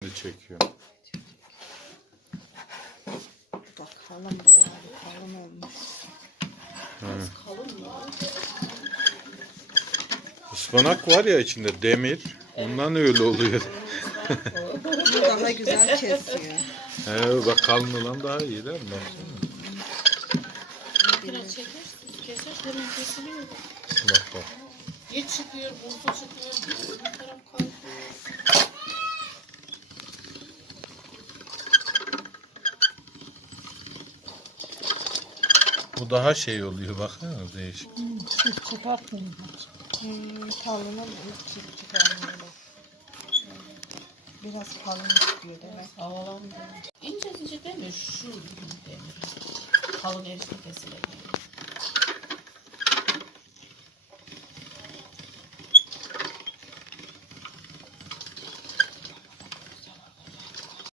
çekiyor. Bakalım bayağı bir kalın olmuş. Kalın mı? Ispanak var ya içinde demir. Ondan öyle oluyor. Bu daha güzel kesiyor. He, bak kalın olan daha iyi değil mi? Baksana. Biraz çekersin. Keser hemen kesiliyor. Bak bak. İç çıkıyor, buzlu çıkıyor. Bu daha şey oluyor bakın değişik. Çıkartmayın. Hmm, kalını çık çıkarmıyor. Biraz kalın istiyor demek. Havalandı. İnce ince demiyor, şu demiyor. Kalın erişte kesilecek.